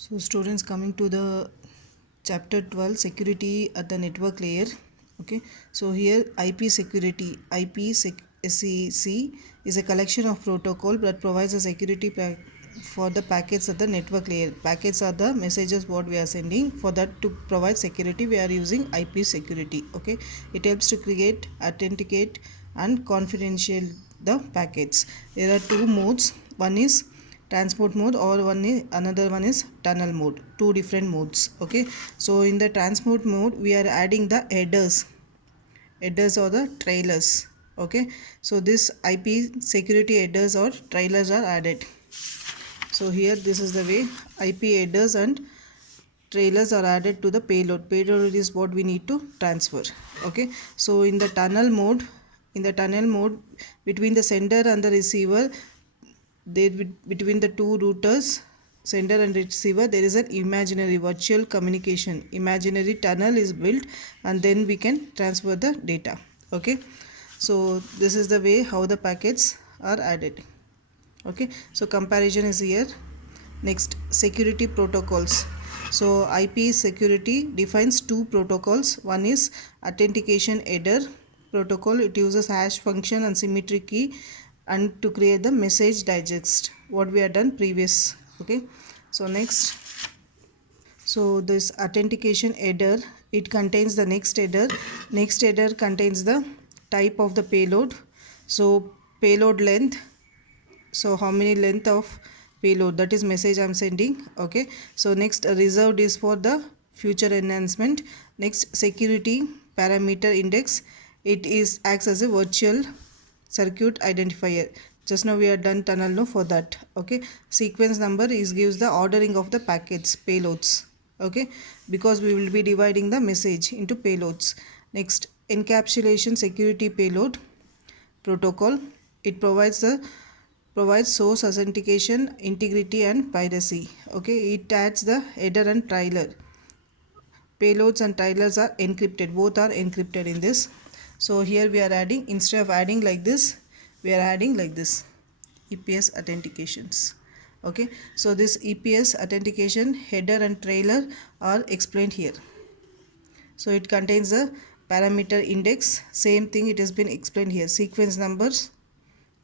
So students, coming to the chapter 12, security at the network layer. Okay, so here IP security, SEC is a collection of protocol that provides a security for the packets at the network layer. Packets are the messages what we are sending. For that, to provide security, we are using IP security. Okay, it helps to create, authenticate and confidential the packets. There are two modes. One is transport mode, or another one is tunnel mode. Two different modes. Okay, so in the transport mode we are adding the headers or the trailers. Okay, so this IP security headers or trailers are added. So here this is the way IP headers and trailers are added to the payload is what we need to transfer. Okay, so in the tunnel mode, between the sender and the receiver, between the two routers, sender and receiver, there is an imaginary virtual communication. Imaginary tunnel is built, and then we can transfer the data. Okay, so this is the way how the packets are added. Okay, so comparison is here. Next, security protocols. So IP security defines two protocols. One is authentication header protocol. It uses hash function and symmetry key and to create the message digest, what we have done previous. Okay, so this authentication header, it contains the next header contains the type of the payload. So payload length, so how many length of payload, that is message I'm sending. Okay, so next, reserved is for the future enhancement. Next, security parameter index, it is acts as a virtual circuit identifier. Just now we are done tunnel no for that. Okay, sequence number is gives the ordering of the packets, payloads. Okay, because we will be dividing the message into payloads. Next, encapsulation security payload protocol, it provides source authentication, integrity and piracy. Okay, it adds the header and trailer. Payloads and trailers are encrypted, both are encrypted in this. So here we are adding, instead of adding like this, we are adding like this, EPS authentications. Okay, so this EPS authentication header and trailer are explained here. So it contains a parameter index, same thing it has been explained here, sequence numbers.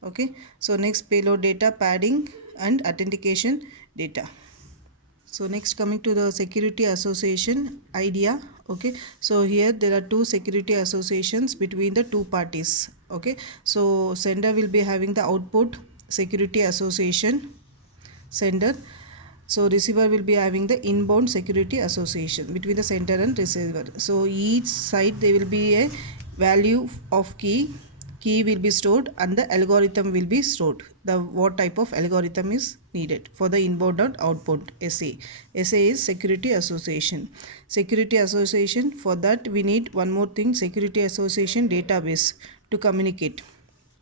Okay, so next, payload data, padding and authentication data. So next, coming to the security association idea. Okay, so here there are two security associations between the two parties. Okay, so sender will be having the output security association, sender. So receiver will be having the inbound security association between the sender and receiver. So each side there will be a value of key will be stored and the algorithm will be stored. The what type of algorithm is needed for the inbound and outbound SA. SA is security association. Security association, for that we need one more thing, security association database to communicate.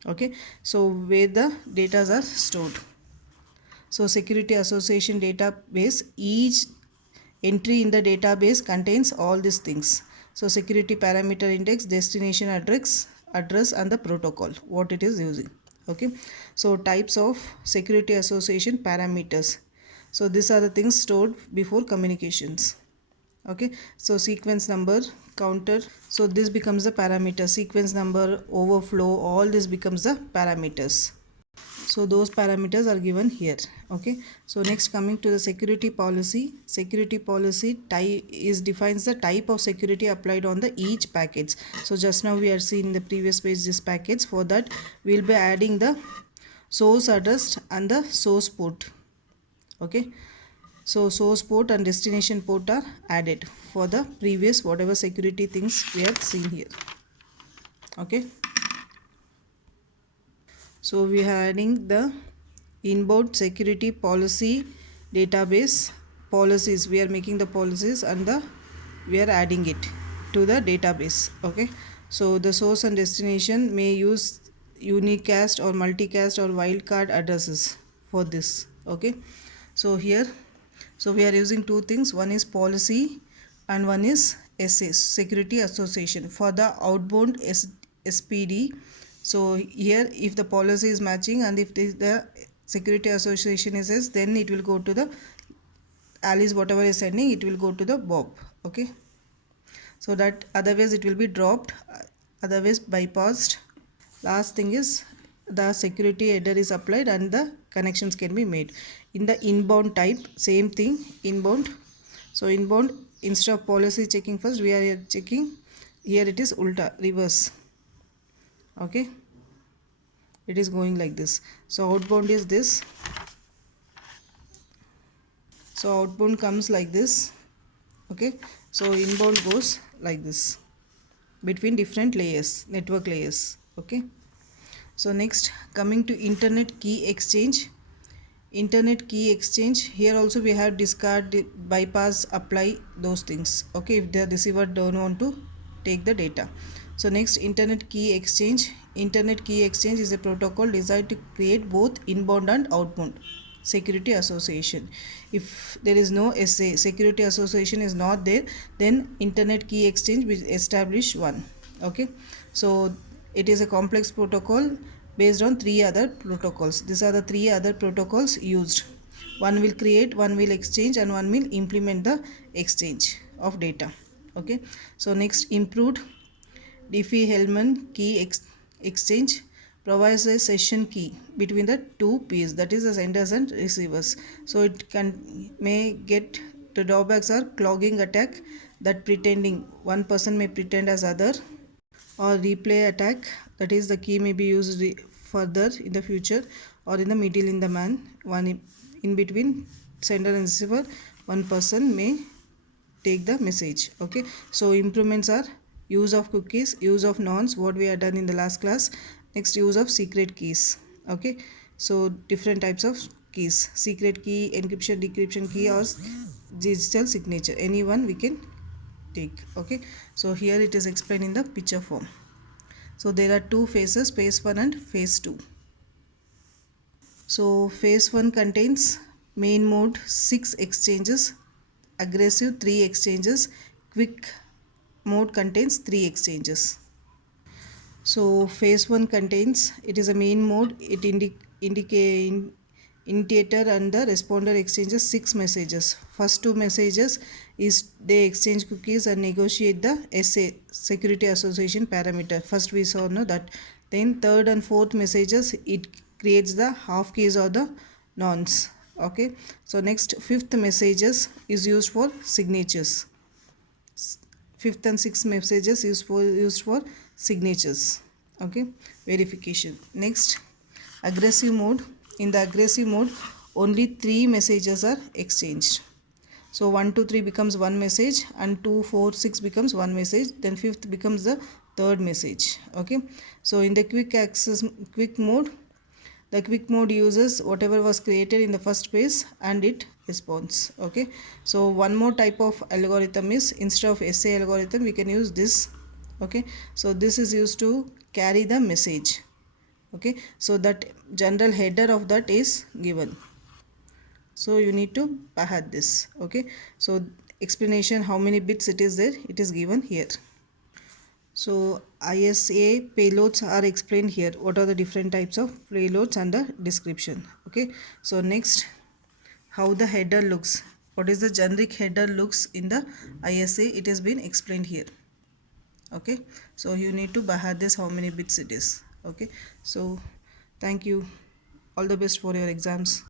Okay, so where the data are stored. So security association database, each entry in the database contains all these things. So security parameter index, destination address and the protocol what it is using. Okay, so types of security association parameters. So these are the things stored before communications. Okay, so sequence number, counter, so this becomes the parameter, sequence number, overflow, all this becomes the parameters. So those parameters are given here. Okay, so next, coming to the security policy. Security policy type is defines the type of security applied on the each packets. So just now we are seeing in the previous page this packets. For that we will be adding the source address and the source port. Okay, so source port and destination port are added for the previous whatever security things we have seen here. Okay, so we are adding the inbound security policy database policies. We are making the policies and we are adding it to the database. Okay, so the source and destination may use unicast or multicast or wildcard addresses for this. Okay, so here, so we are using two things, one is policy and one is SA, security association. For the outbound SPD, so here if the policy is matching and if the security association is S, then it will go to the Alice whatever is sending, it will go to the Bob. Okay, so that otherwise it will be dropped, otherwise bypassed. Last thing is the security header is applied and the connections can be made. In the inbound type, same thing, inbound. So inbound, instead of policy checking first, we are here checking, here it is ulta, reverse. Okay, it is going like this. So outbound is this. So outbound comes like this. Okay, so inbound goes like this between different layers, network layers. Okay, so next, coming to internet key exchange. Internet key exchange, here also we have discard, bypass, apply, those things. Okay, if the receiver don't want to take the data. So next, internet key exchange. Internet key exchange is a protocol designed to create both inbound and outbound security association. If there is no SA, security association is not there, then internet key exchange will establish one. Okay, so it is a complex protocol based on 3 other protocols. These are the 3 other protocols used. One will create, one will exchange, and one will implement the exchange of data. Okay, so next, improved Diffie-Hellman key exchange provides a session key between the two peers, that is the senders and receivers. So it may get, the drawbacks are clogging attack, that pretending one person may pretend as other, or replay attack, that is the key may be used further in the future, or in the middle in the man, one in between sender and receiver, one person may take the message. Okay, so improvements are use of cookies, use of nonce, what we had done in the last class. Next, use of secret keys. Okay, so different types of keys, secret key, encryption, decryption key, or digital signature, any one we can take. Okay, so here it is explained in the picture form. So there are 2 phases, phase 1 and phase 2. So phase 1 contains main mode 6 exchanges, aggressive 3 exchanges, quick mode contains 3 exchanges. So phase 1 contains, it is a main mode, it initiator and the responder exchanges 6 messages. First 2 messages is they exchange cookies and negotiate the SA, security association parameter. First we saw that. Then third and fourth messages, it creates the half keys or the nonce. Okay, so next, fifth messages is used for signatures. Fifth and sixth messages is used for signatures. Okay, verification. Next, aggressive mode. In the aggressive mode, only 3 messages are exchanged. So 1, 2, 3 becomes 1 message, and 2, 4, 6 becomes 1 message. Then fifth becomes the third message. Okay, so in the quick mode, the quick mode uses whatever was created in the first phase and it responds. Okay, so one more type of algorithm is, instead of SA algorithm, we can use this. Okay, so this is used to carry the message. Okay, so that general header of that is given, so you need to add this. Okay, so explanation how many bits it is there, it is given here. So ISA payloads are explained here, what are the different types of payloads and the description. Okay, so next, how the header looks, what is the generic header looks in the ISA, it has been explained here. Okay, so you need to bahad this how many bits it is. Okay, so thank you, all the best for your exams.